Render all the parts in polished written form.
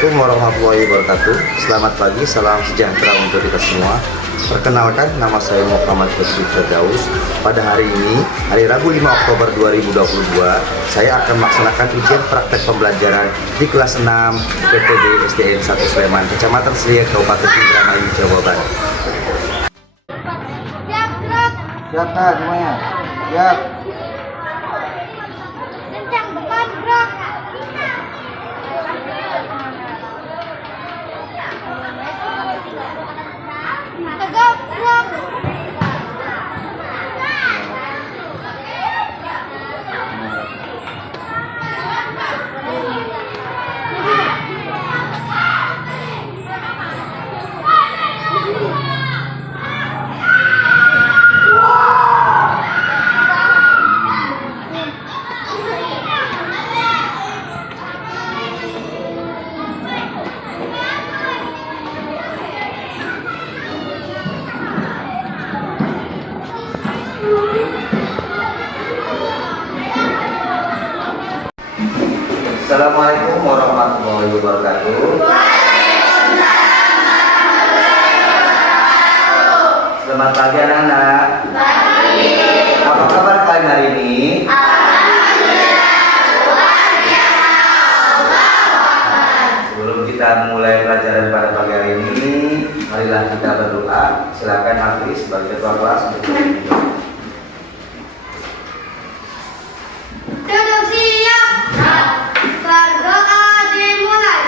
Assalamualaikum warahmatullahi wabarakatuh. Selamat pagi, salam sejahtera untuk kita semua. Perkenalkan, nama saya Muhammad Basri Firdaus. Pada hari ini, hari Rabu 5 Oktober 2022, saya akan melaksanakan ujian praktek pembelajaran di kelas 6 PTD SDN 1 Sleman, Kecamatan Seliek, Kabupaten Indramayu, Jawa Barat. Siap, Kak, semuanya? Siap. Kencang, depan, gerak. Tegap, gerak. Assalamualaikum warahmatullahi wabarakatuh. Selamat pagi anak-anak. Apa kabar kalian hari ini? Sebelum kita mulai pelajaran pada pagi hari ini, marilah kita berdoa. Silakan Hafiz sebagai ketua kelas untuk berdoa. Duduk siap. Berdoa dimulai.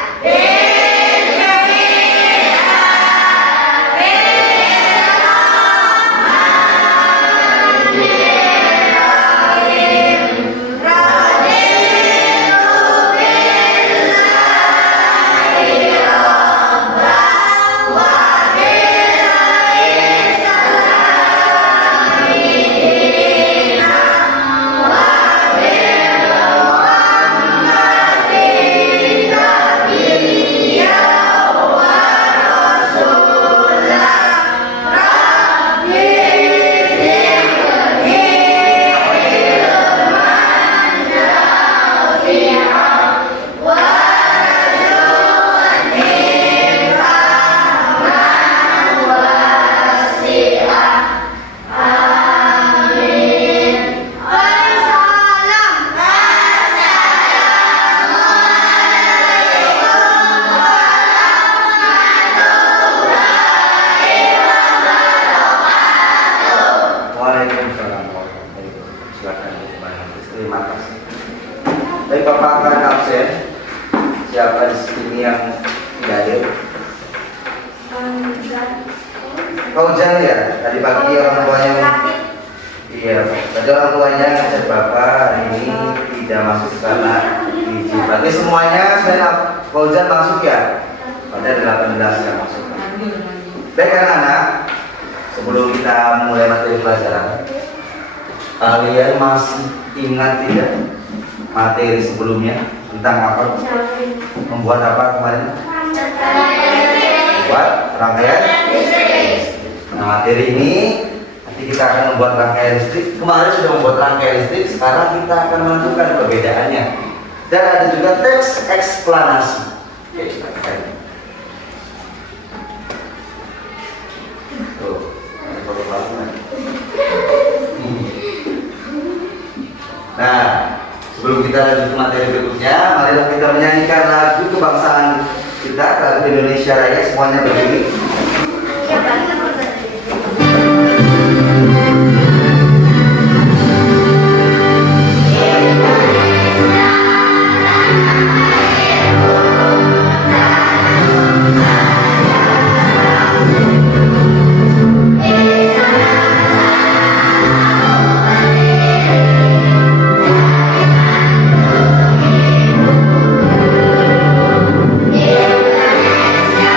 Waalaikumsalam warahmatullahi wabarakatuh. Silakan Hafiz. Terima kasih. Baik, Bapak akan absen. Siapa di sini yang tidak hadir? Fauzan ya. Tadi pagi orang tuanya. Iya. Tadi orang tuanya ngajak Bapak hari ini tidak masuk karena izin. Berarti semuanya saya Fauzan masuk ya. Pada 18 yang masuk. Baik anak-anak. Sebelum kita mulai materi pelajaran, kalian masih ingat tidak materi sebelumnya tentang apa? Membuat apa kemarin? Membuat rangkaian listrik. Nah, materi ini nanti kita akan membuat rangkaian listrik. Kemarin sudah membuat rangkaian listrik, sekarang kita akan menentukan perbedaannya. Dan ada juga teks eksplanasi. Oke, nah, sebelum kita lanjut ke materi berikutnya, marilah kita menyanyikan lagu kebangsaan kita, lagu Indonesia Raya. Semuanya berdiri. Indonesia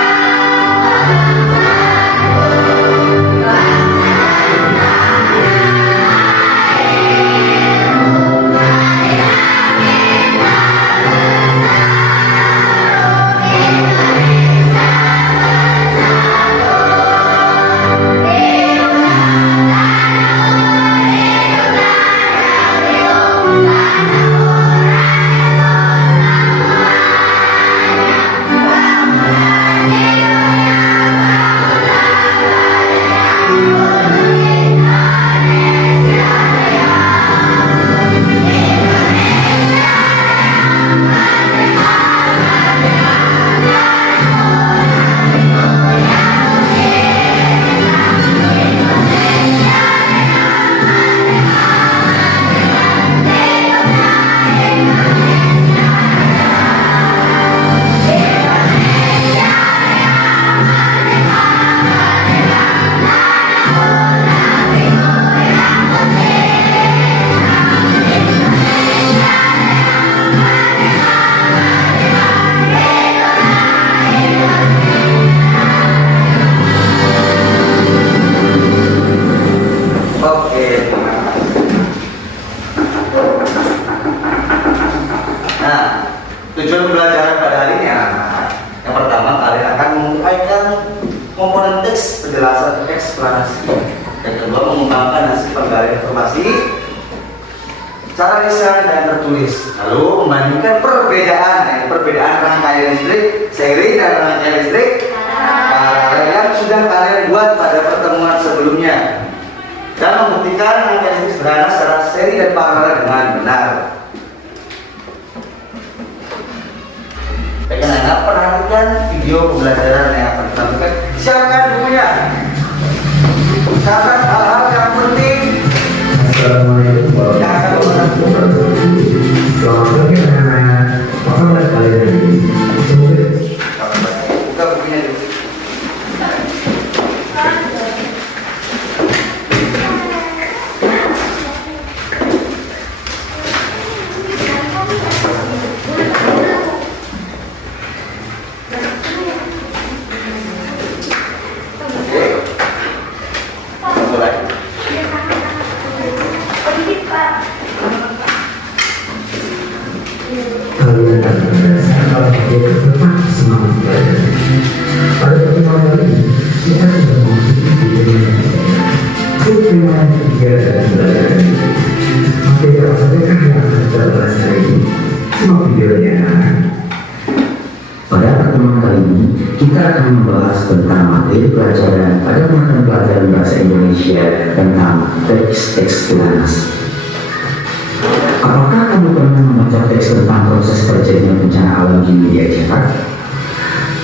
Tujuan pembelajaran pada hari ini anak-anak, yang pertama kalian akan menguraikan komponen teks penjelasan eksplanasi. Yang kedua mengembangkan hasil penggalian informasi secara lisan dan tertulis. Lalu membandingkan perbedaan, perbedaan rangkaian listrik seri dan rangkaian listrik paralel yang sudah kalian buat pada pertemuan sebelumnya, dan membuktikan rangkaian listrik sederhana secara seri dan paralel dengan benar. Baik anak-anak, perhatikan video pembelajaran yang akan ditampilkan. Siapkan bukunya. Catat hal-hal yang penting. Assalamualaikum warahmatullahi wabarakatuh. Selamat pagi anak-anak. Apa kabar kalian hari ini? Semoga Buka bukunya dulu. Mulai. kalian akan merasakan kalau kita tetap semangat belajar. Pada pertemuan kali ini, kita sudah memasuki video yang tema yang ketiga dalam belajar ini. Materi apa saja yang akan kita bahas hari ini? Simak videonya. Pada pertemuan kali ini, kita akan membahas tentang materi pelajaran pada mata pelajaran bahasa Indonesia tentang teks eksplanasi. Apakah kamu pernah membaca teks tentang proses terjadinya bencana alam di media cetak?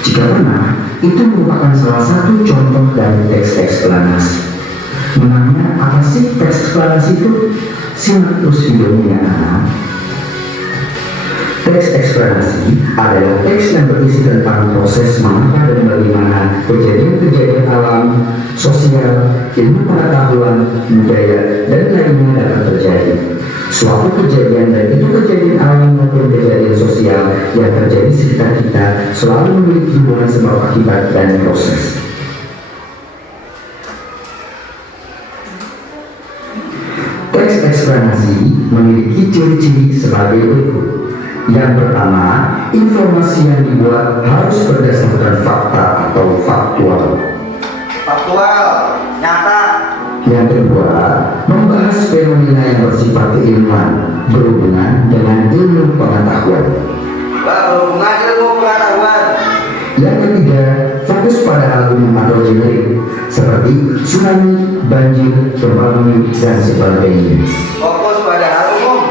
Jika pernah, itu merupakan salah satu contoh dari teks eksplanasi. Memangnya apa sih teks eksplanasi itu? Simak terus videonya. Teks eksplanasi adalah teks yang berisi tentang proses mengapa dan bagaimana kejadian-kejadian alam, sosial, ilmu pengetahuan, budaya, dan lainnya dapat terjadi. Suatu kejadian dan itu kejadian alam maupun kejadian sosial yang terjadi di sekitar kita selalu memiliki hubungan sebab akibat dan proses. Teks eksplanasi memiliki ciri-ciri sebagai berikut. Yang pertama, informasi yang dibuat harus berdasarkan fakta atau faktual. Faktual, nyata. Yang kedua, membahas fenomena yang bersifat keilmuan berhubungan dengan ilmu pengetahuan. Berhubungan ilmu pengetahuan. Yang ketiga, fokus pada hal umum atau generik seperti tsunami, banjir, gempa bumi, dan sebagainya. Fokus pada hal umum.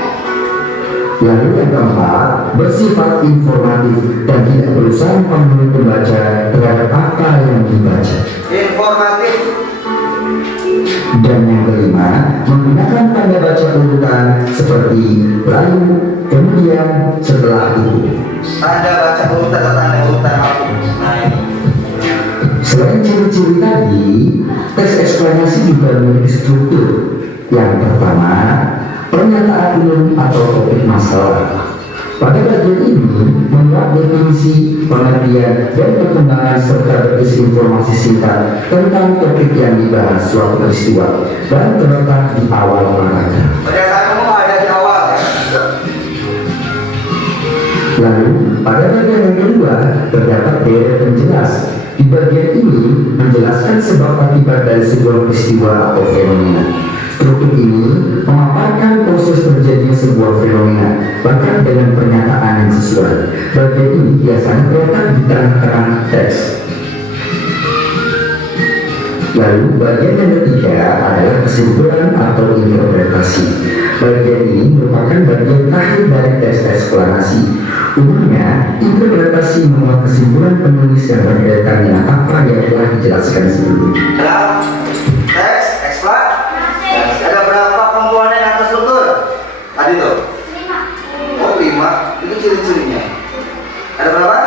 Lalu yang keempat, bersifat informatif dan tidak berusaha mempengaruhi pembaca terhadap apa yang dibaca. Informatif. Dan yang kelima, menggunakan tanda baca urutan seperti lalu, kemudian, setelah itu. Tanda baca urutan atau tanda urutan aku. Nah ini. Selain ciri-ciri tadi, teks eksplanasi juga memiliki struktur. Yang pertama, pernyataan umum atau topik masalah. Pada bagian ini, membuat definisi, pengertian, dan perkembangan serta berisi informasi singkat tentang topik yang dibahas suatu peristiwa dan terletak di awal paragraf. Pernyataan umum ada di awal ya. Lalu, pada bagian yang kedua, terdapat deret penjelas. Di bagian ini, menjelaskan sebab akibat dari sebuah peristiwa atau fenomena. Struktur ini memaparkan proses terjadinya sebuah fenomena, bahkan dengan pernyataan yang sesuai. Bagian ini biasanya terletak di tengah-tengah teks. Lalu, bagian yang ketiga adalah kesimpulan atau interpretasi. Bagian ini merupakan bagian terakhir dari teks eksplanasi. Umumnya, interpretasi memuat kesimpulan penulis yang berkaitan dengan apa yang telah dijelaskan sebelumnya. Dalam teks eksplanasi ada berapa komponen atau struktur? Tadi tuh. 5. Oh 5. Itu ciri-cirinya. Ada berapa?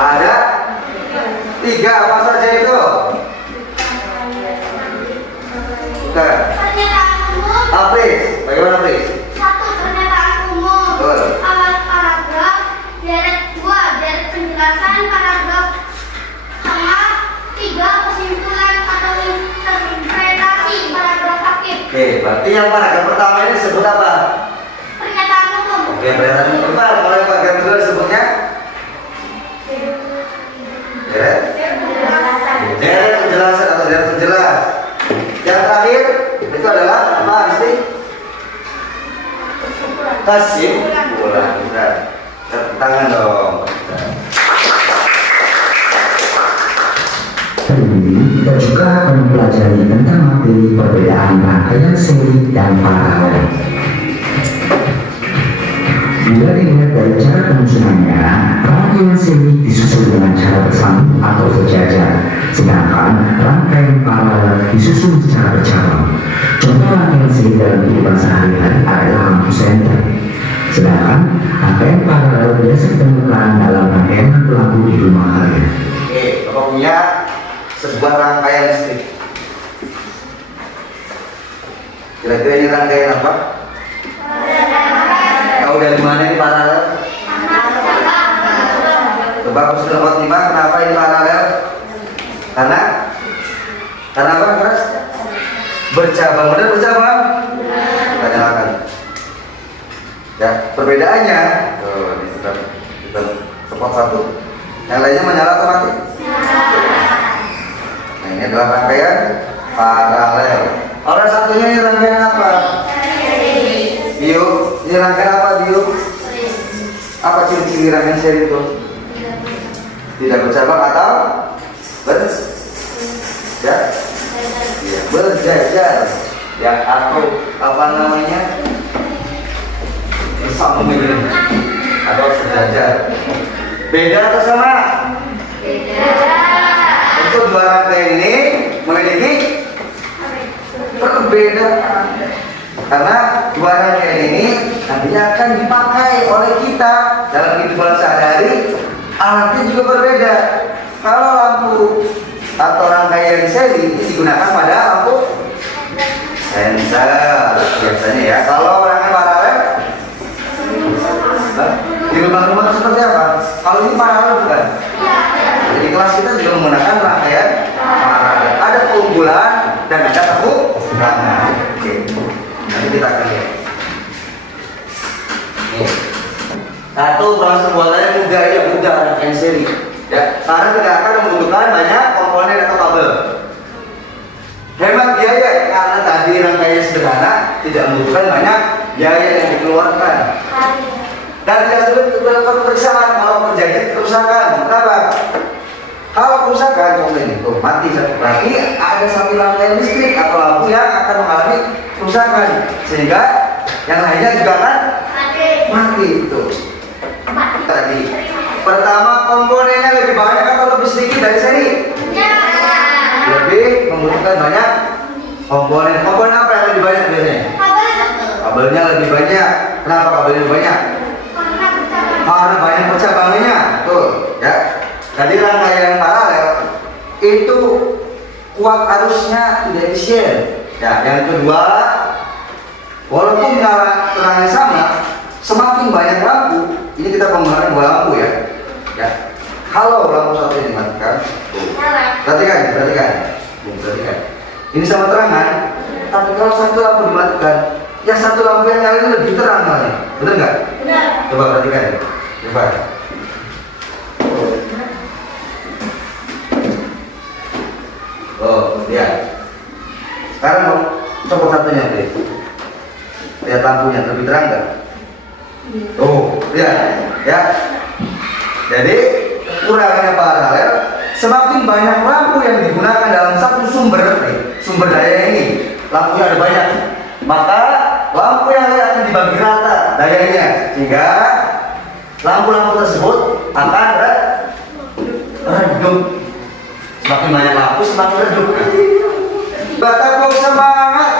3. Ada 3. Apa saja itu? Bukan. Pernyataan umum. Apris. Bagaimana Apris? 1. Pernyataan umum. Betul. Awal paragraf. Deret 2. Deret penjelasan paragraf. Tengah. 3. Kesimpulan atau interpretasi paragraf akhir. Oke, berarti yang paragraf pertama ini disebut apa? Pernyataan umum. Oke, Oke, beretan Iqbal, mulai bagian kedua disebutnya deret. Deret penjelasan atau deret penjelas. Yang terakhir itu adalah apa Rizky? Kesimpulan. Bisa tepuk tangan dong. Kali ini kita juga akan mempelajari tentang materi perbedaan rangkaian seri dan paralel. Bila dilihat dari cara penyusunannya, rangkaian seri disusun dengan cara bersambung atau sejajar, sedangkan rangkaian paralel disusun secara bercabang. Contoh rangkaian seri dalam kehidupan sehari-hari adalah lampu senter, sedangkan rangkaian paralel biasa ditemukan dalam rangkaian lampu di rumah kalian. Oke, Bapak punya sebuah rangkaian listrik. Kira-kira ini rangkaian apa? Tahu dari mana ini paralel? Coba aku sudah khotimah, kenapa ini paralel? Karena apa keras? Bercabang, benar bercabang? Kita nyalakan. Ya, perbedaannya, ini kita support satu. Yang lainnya menyala atau mati? Nah, ini adalah rangkaian paralel. Orang satunya ini rangkaian apa? Bio, ini rangkaian apa Bio? Apa ciri-ciri rangkaian seri itu? Tidak bercabang atau ya? Iya, berjajar. Yang aku apa namanya? Bersambung ini atau sejajar. Beda atau sama? Beda. Untuk dua rangkaian ini memiliki perbedaan. Karena dua rangkaian ini nantinya akan dipakai oleh kita dalam kehidupan sehari-hari. Alatnya juga berbeda. Kalau lampu atau rangkaian seri ini digunakan pada lampu sensor biasanya ya. Kalau rangkaian paralel di rumah-rumah itu seperti apa? Kalau ini paralel bukan? Jadi kelas kita juga menggunakan rangkaian paralel. Ada keunggulan dan ada kekurangan. Oke. Nanti kita akan lihat. Satu, proses pembuatannya mudah rangkaian seri. Ya, karena tidak akan membutuhkan banyak komponen atau kabel. Hemat biaya karena tadi rangkaian sederhana, tidak membutuhkan banyak biaya yang dikeluarkan. Dan tidak sulit untuk dilakukan pemeriksaan kalau terjadi kerusakan. Kenapa? Kalau kerusakan, contoh ini tuh mati, berarti ada satu rangkaian listrik atau lampu yang akan mengalami kerusakan, sehingga yang lainnya juga akan mati. Itu tadi. Pertama, komponennya lebih banyak atau lebih sedikit dari seri? Lebih membutuhkan banyak komponen. Komponen apa yang lebih banyak biasanya? Kabelnya lebih banyak. Kenapa kabelnya lebih banyak? Karena banyak percabangannya. Tuh, ya. Jadi rangkaian paralel itu kuat arusnya tidak efisien. Ya, yang kedua, walaupun terangannya sama, semakin banyak lampu, ini kita menggunakan dua lampu ya. Ya, kalau lampu satu ini dimatikan, perhatikan. Ini sama terangan, tapi kalau satu lampu dimatikan, yang satu lampu yang nyala ini lebih terang malah. Benar nggak? Benar. Coba perhatikan, coba. Oh, lihat. Sekarang copot satunya, deh. Lihat lampunya lebih terang nggak? Oh, lihat, ya. Jadi kekurangannya paralel, semakin banyak lampu yang digunakan dalam satu sumber daya ini, lampunya ada banyak, maka lampu yang lain akan dibagi rata dayanya, sehingga lampu-lampu tersebut akan redup. Semakin banyak lampu, semakin redup. Tepuk semangat.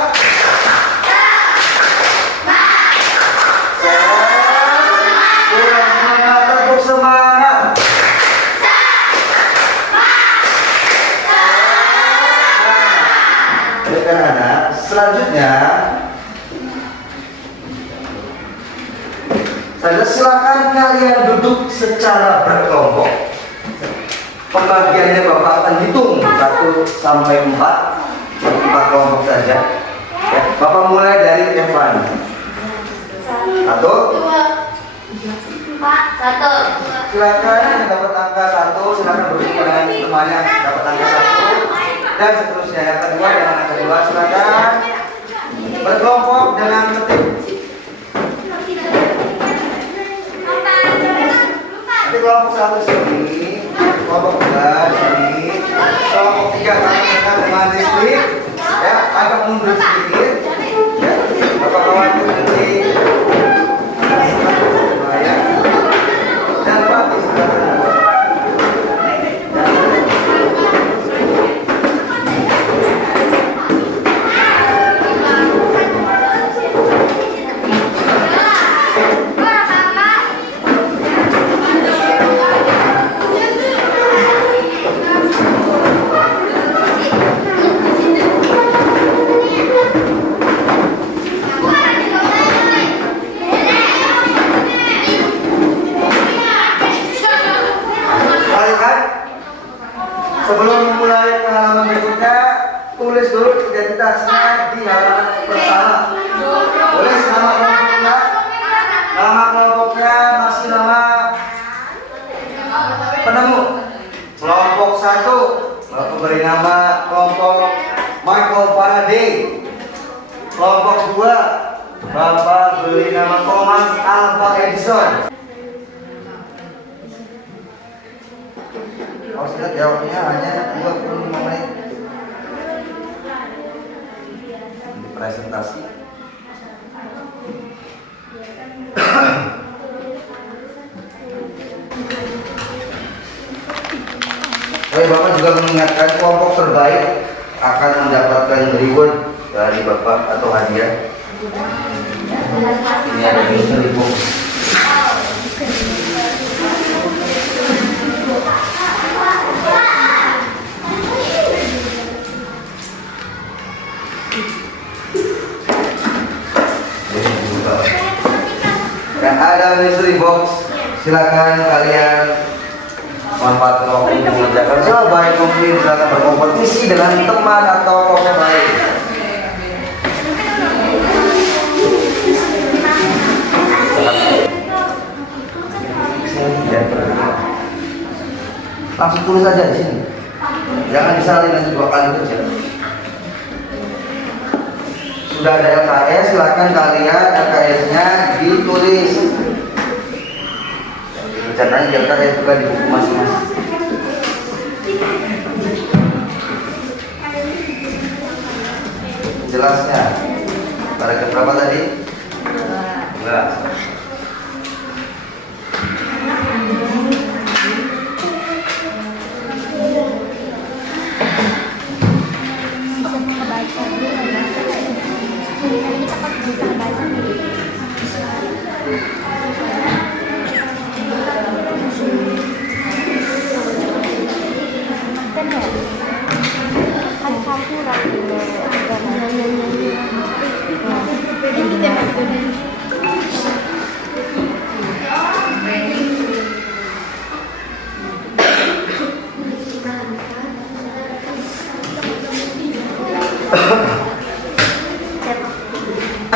Selanjutnya, silakan kalian duduk secara berkelompok. Pembagiannya Bapak akan hitung 1 sampai 4, 4 kelompok saja. Ya, Bapak mulai dari Evan. 1, 2, Pak, 1. Silakan yang dapat angka 1, silakan berdiri dengan temannya dapat angka 1 dan seterusnya. Yang kedua dengan angka 2, silakan berkelompok dengan ketik. Nanti kelompok 1 sini, kelompok 2 sini, kelompok 3 dengan teman listrik, ya agak mundur sedikit, ya, bapak kawan nanti. Dan Pak, silakan. Sebelum memulai ke halaman berikutnya, tulis dulu identitasnya di halaman pertama. Tulis nama kelompoknya masih nama penemu. Kelompok 1, Bapak beri nama kelompok Michael Faraday. Kelompok 2, Bapak beri nama Thomas Alva Edison. Kalau sudah jawabnya hanya 25 menit. Di presentasi. Baik, Bapak juga mengingatkan kelompok terbaik akan mendapatkan reward dari Bapak atau hadiah. Ini ada di buku. Dan ada mystery box, silakan kalian manfaatkan waktu untuk mengerjakan sebaik mungkin. Silakan berkompetisi dengan teman atau kelompok lain. Langsung tulis saja di sini. Jangan disalin nanti 2 kali kerja. Sudah ada LKS, silakan kalian LKS-nya ditulis. Rencananya di LKS juga di buku masing-masing. Jelasnya. Paragraf berapa tadi? 2.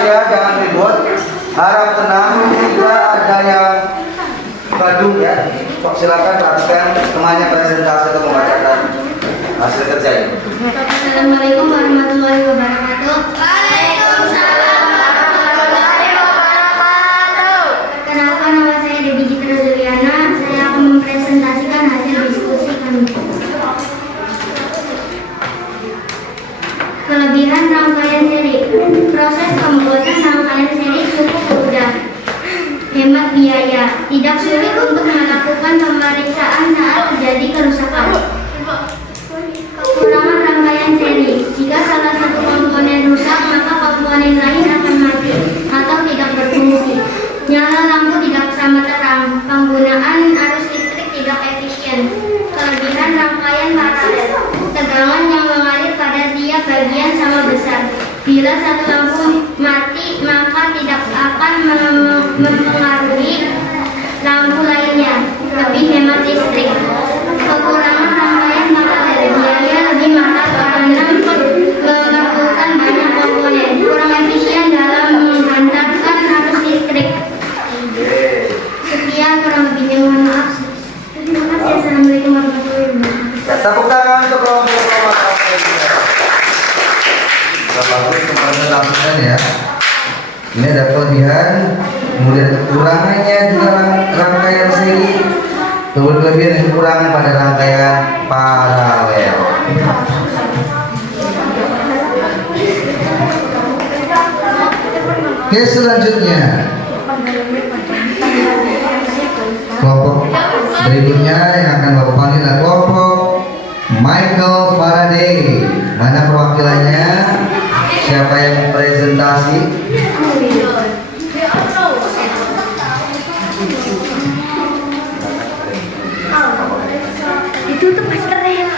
Ya, jangan ribut, harap tenang, tidak ada yang badung ya. Silakan perhatikan temannya presentasi atau membacakan hasil kerja ini. Assalamualaikum warahmatullahi wabarakatuh. Waalaikumsalam warahmatullahi wabarakatuh. Perkenalkan, nama saya Debbie Citra Juliana. Saya akan mempresentasikan hasil diskusi kami. Kelebihan rangkaian seri. Proses pembuatan rangkaian seri cukup mudah, hemat biaya, tidak sulit untuk melakukan pemeriksaan saat terjadi kerusakan. Kekurangan rangkaian seri. Jika salah satu komponen rusak, maka komponen lain akan mati atau tidak berfungsi. Nyala lampu tidak sama terang. Penggunaan arus listrik tidak efisien. Kelebihan rangkaian paralel. Tegangan yang mengalir pada tiap bagian sama besar. Bila satu lampu mati, maka tidak akan mempengaruhi lampu lainnya. Lebih hemat listrik. Kekurangan rangkaian paralel. Biaya lebih mahal karena memerlukan banyak komponen. Kurang efisien dalam menghantarkan arus listrik. sudah bagus, kemarin langsungkan ya. Ini ada kelebihan, kemudian ada kekurangannya juga rangkaian seri. Kemudian kelebihan dan kekurangan pada rangkaian paralel. Oke, selanjutnya kelompok berikutnya yang akan Bapak panggil adalah kelompok Michael Faraday. Mana perwakilannya? Siapa yang presentasi? Itu tuh pasternya.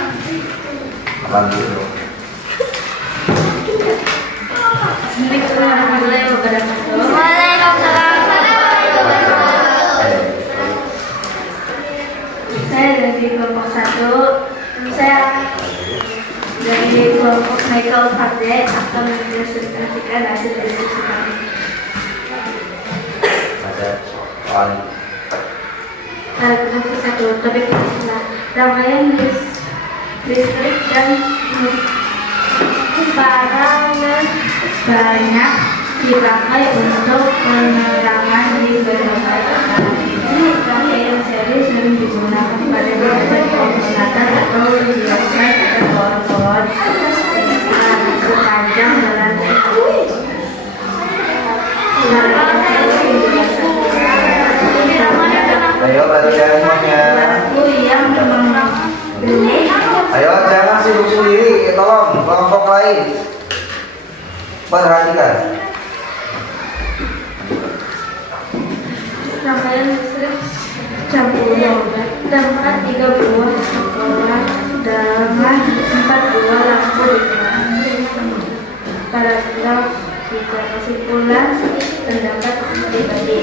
Saya dari kelompok 1. Saya dari kelompok Michael Faraday akan mempresentasikan hasil diskusi kami. Ada soal. Kelompok 1, topik pertama, rangkaian listrik dan paralel banyak dipakai untuk penerangan di berbagai tempat. Rangkaian seri sering digunakan pada belajar komputer atau di website atau pohon-pohon sepanjang jalan. Ayo perhatikan semuanya. Ayo jangan sibuk sendiri, tolong kelompok lain perhatikan. Rangkaian listrik campuran tempat 3 buah sekolah dengan 4 buah lampu di tengah. Paragraf 3 kesimpulan pendapat pribadi.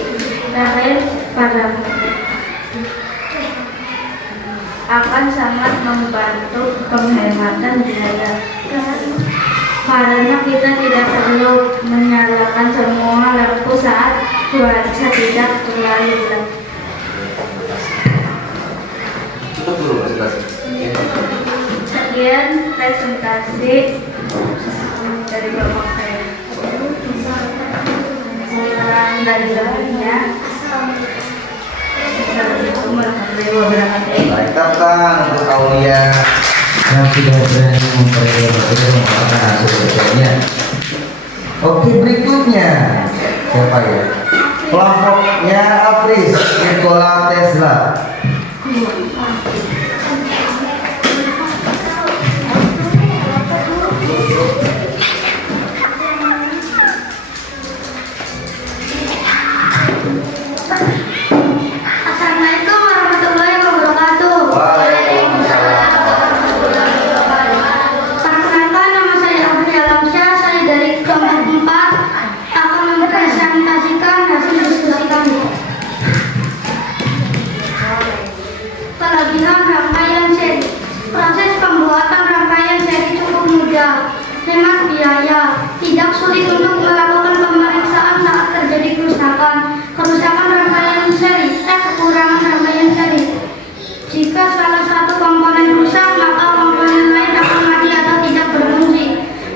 Rangkaian paralel akan sangat membantu penghematan biaya karena kita tidak perlu menyalakan semua lampu saat cuaca tidak terlalu gelap. Tutup dulu presentasi. Sekian presentasi dari kelompok saya. Kurang dari lebihnya. Assalamualaikum warahmatullahi wabarakatuh. Baik, tepkan untuk Aulia yang sudah berani mengatakan hasil kerjanya. Oke, berikutnya siapa ya? Kelompoknya Apris Nikola Tesla. Assalamualaikum warahmatullahi wabarakatuh. Waalaikumsalam. Perkenalkan, nama saya Abri Alamsyah. Saya dari kelompok 4 akan mempresentasikan hasil diskusi kami. Kelebihan rangkaian seri. Proses pembuatan rangkaian seri cukup mudah, hemat biaya, tidak sulit untuk melakukan pemeriksaan saat terjadi kerusakan. Kerusakan rangkaian seri, kekurangan rangkaian seri. Jika salah satu komponen rusak, maka komponen lain akan mati atau tidak berfungsi.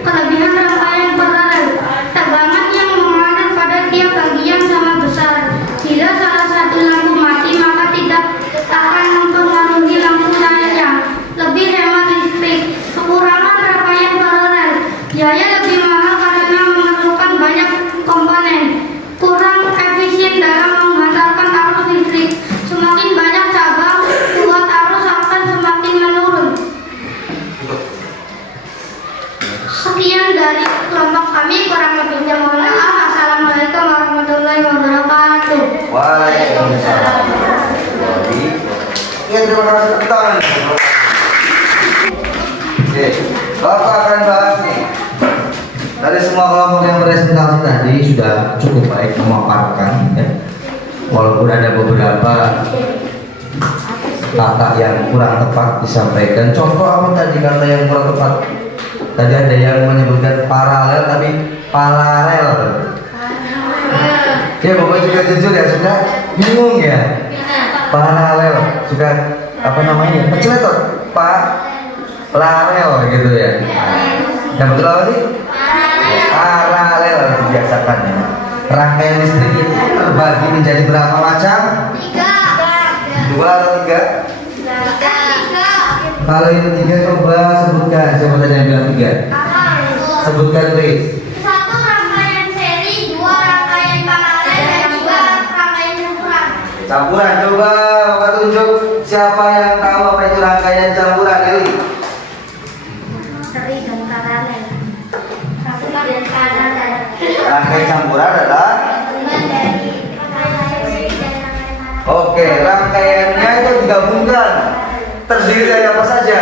Kelebihan rangkaian paralel, tegangan yang mengalir pada tiap bagian sama besar. Bila salah satu lampu mati, maka tidak akan mempengaruhi lampu lainnya. Lebih hemat listrik. Kekurangan rangkaian paralel, biaya lebih mahal karena memerlukan banyak komponen. Kurang efisien dalam menghantarkan arus listrik. Semakin banyak cabang, kuat arus akan semakin menurun. Sekian dari kelompok kami, kurang lebihnya mohon maaf. Assalamualaikum warahmatullahi wabarakatuh. Waalaikumsalam. Jadi, ya terima kasih teman. Oke, Bapak akan bahas nih. Dari semua kelompok yang presentasi tadi sudah cukup baik memaparkan, ya. Walaupun ada beberapa kata yang kurang tepat disampaikan. Contoh apa tadi kata yang kurang tepat? Tadi ada yang menyebutkan paralel tapi paralel. Ya Bapak juga jujur ya, sudah bingung ya. Paralel, suka apa namanya? Peceletot, Pak Larel gitu ya. Yang betul apa sih? dibiasakan ya. Rangkaian listrik itu terbagi menjadi berapa macam? 3. 2 atau 3? 3. Kalau itu 3 coba sebutkan. Siapa tadi yang bilang 3? Sebutkan please. 1 rangkaian seri, 2 rangkaian paralel, dan 3 rangkaian campuran. Campuran, coba Bapak tunjuk siapa yang tahu apa itu rangkaian campuran, Dewi? Seri dan paralel. Seri dan paralel. Rangkaian campuran adalah oke, rangkaiannya itu digabungkan. Terdiri dari apa saja?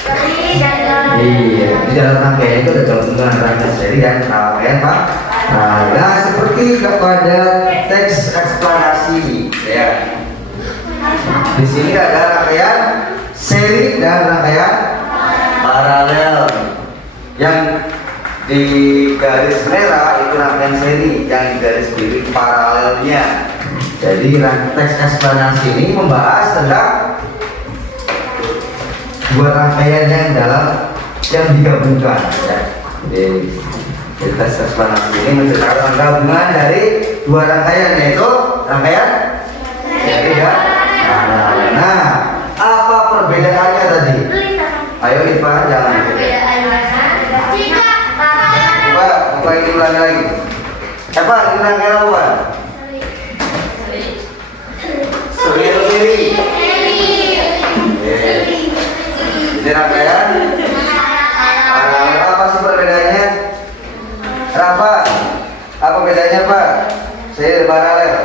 Seri dan Iya, di dalam rangkaian itu ada gabungan rangkaian seri dan rangkaian paralel. Nah, seperti kepada teks eksplanasi, ya. Di sini ada rangkaian seri dan rangkaian paralel. Yang di garis merah itu rangkaian seri, yang di garis biru paralelnya. Jadi teks eksplanasi ini membahas tentang dua rangkaian yang digabungkan. Ya. Jadi teks eksplanasi ini menceritakan gabungan dari dua rangkaian, yaitu rangkaian seri dan paralel. Nah, apa perbedaannya tadi? Ayo Ipa, jangan. Coba ini ulangi lagi. Apa ini rangkaian apa? Seri atau seri? Jadi rangkaian paralel. Apa sih perbedaannya? Apa? Apa bedanya Pak? Seri dan paralel.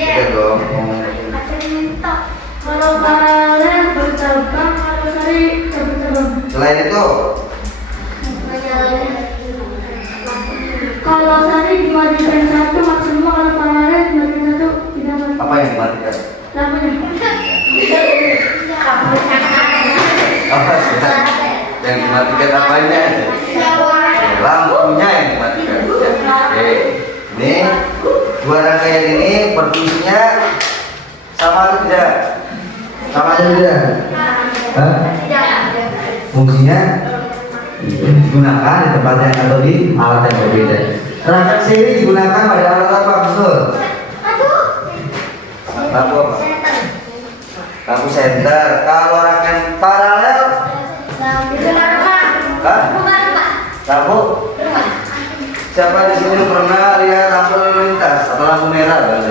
Iya dong. Kalau paralel bercabang, kalau seri bercabang. Selain itu, Kalau seri dimatikan satu maksimal, kalau paralel dimatikan satu tidak maksimal. apa yang dimatikan? Lampunya. Apa sih? Yang dimatikan apanya? Lampunya yang dimatikan. Oke. Ini dua rangkaian ini berfungsinya sama atau tidak? Sama atau tidak? Hah? Fungsinya digunakan di tempat yang atau di alat yang berbeda. Rangkaian seri digunakan pada alat apa, betul? Lampu apa? Lampu senter. Kalau rangkaian paralel, hah? Lampu? Siapa di sini pernah lihat lampu lalu lintas atau lampu merah?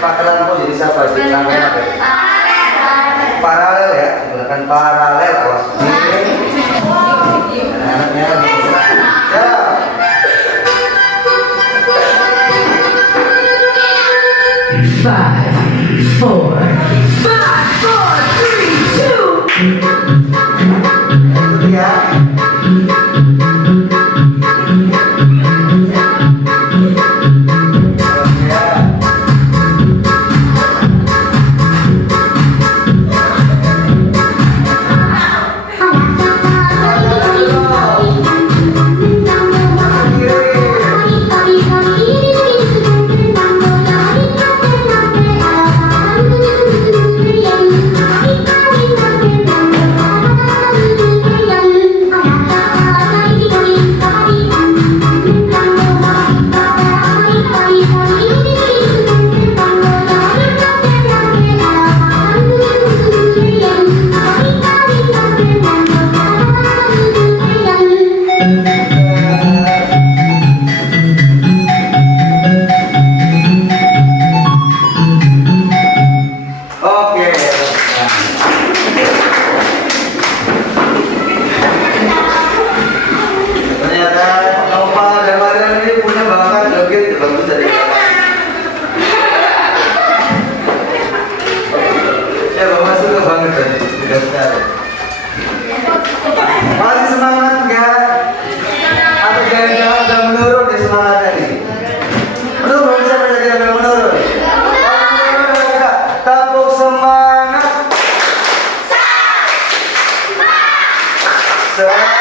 Pakai lampu jadi siapa? Jadi rangkaian apa? Paralel ya, menggunakan paralel. Awas anaknya ya. Five, four, three, two. Ya. Masih semangat nggak? Atau jangan-jangan udah menurun deh semangatnya nih? Menurun, siapa yang udah menurun? Tepuk semangat. Semangat.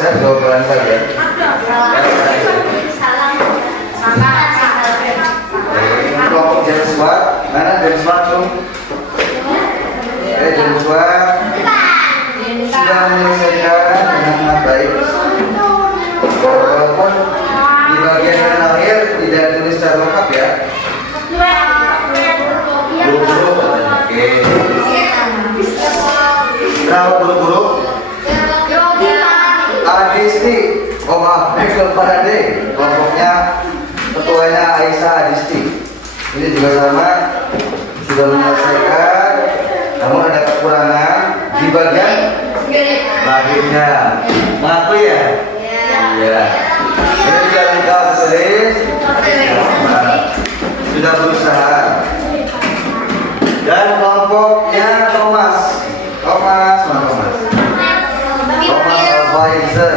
bisa jawaban saja. Kelompok James Watt, mana James Watt tuh? James Watt sudah menyelesaikan dengan baik. Walaupun di bagian yang terakhir tidak ditulis secara lengkap ya. Buru-buru, oke. Berapa buru-buru? Adisti, oh maaf, Michael Faraday, kelompoknya ketuanya Aisyah Adisti. Ini juga sama, sudah menyelesaikan, namun ada kekurangan di bagian lahirnya. Ngaku ya? Iya. Ini juga lengkap tulis, sudah berusaha. Dan kelompoknya Thomas Alvaizer.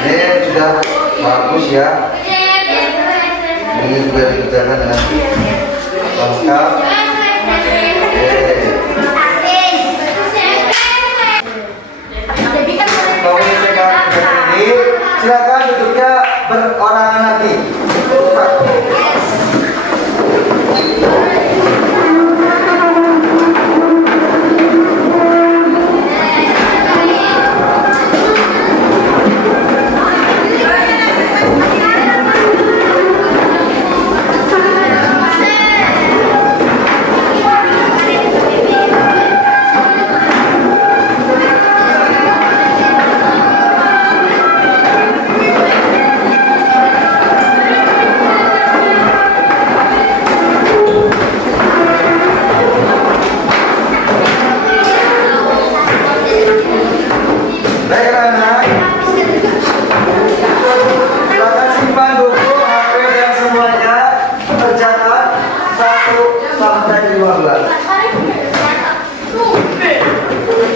Ini sudah bagus ya. Ini juga dikerjakan dengan lengkap. Silakan duduknya berorangan nanti.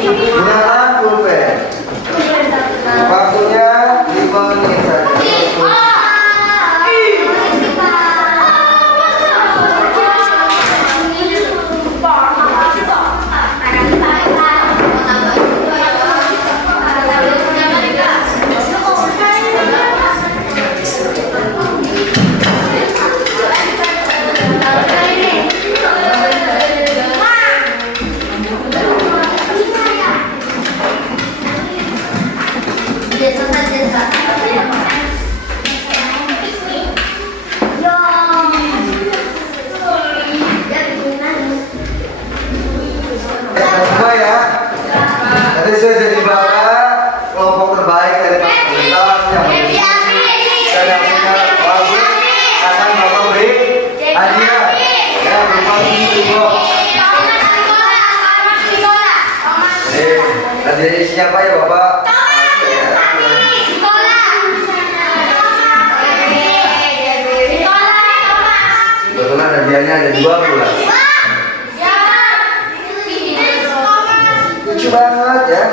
Gunakan pulpen. Waktunya 5 menit saja. Semua ya. Nanti saya jadi bapak kelompok terbaik dari fakultas yang dan yang punya bagus akan bapak beri hadiah ya berupa video. Hadiah isinya apa ya bapak? Kebetulan hadiahnya ada 2 bulan. Lucu banget ya.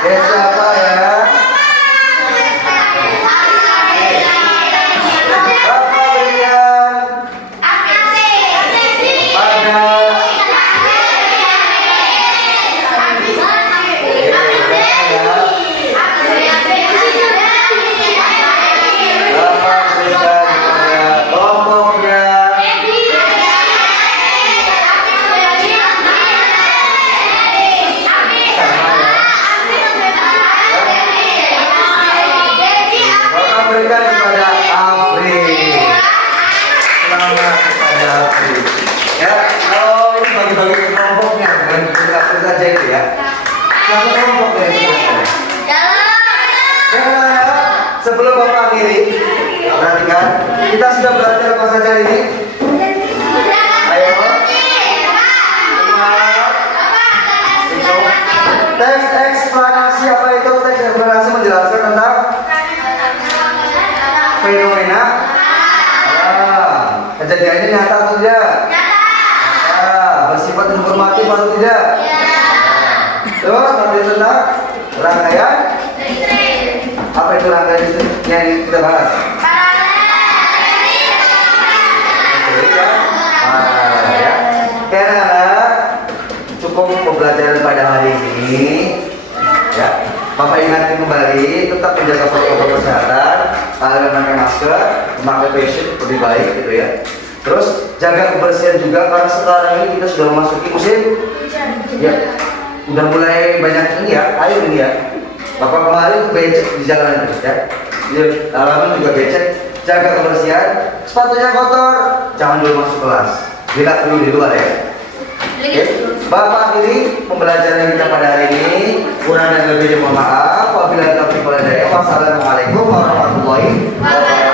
Siapa ya? Bapak berikan pada kelompoknya. Bapak berikan kepada Afri. Selamat kepada Afri. Ya, kalau ini bagi-bagi ke kelompoknya, bukan kita saja itu ya. Satu kelompok ya. Sebelum Bapak akhiri, perhatikan, kita sudah belajar apa saja hari ini? Ayo. Teks eksplanasi apa itu? Teks eksplanasi menjelaskan tentang fenomena. Kejadian ini nyata atau tidak? Bersifat informatif atau tidak? Terus nanti tentang rangkaian. Apa itu rangkaian yang kita bahas? Karena cukup pembelajaran pada hari ini. protokol kesehatan, kalian memakai masker, memakai face shield lebih baik gitu ya. Terus jaga kebersihan juga karena sekarang ini kita sudah memasuki musim ya, udah mulai banyak ini ya, air ini ya. Bapak kemarin becek di jalan itu ya. Jadi alamin juga becek, jaga kebersihan, sepatunya kotor, jangan dulu masuk kelas. Bila dulu di luar ya. Oke, Bapak ini pembelajaran kita pada hari ini kurang dan lebihnya mohon maaf. Wabillahi taufiq wal hidayah. Wassalamualaikum warahmatullahi wabarakatuh.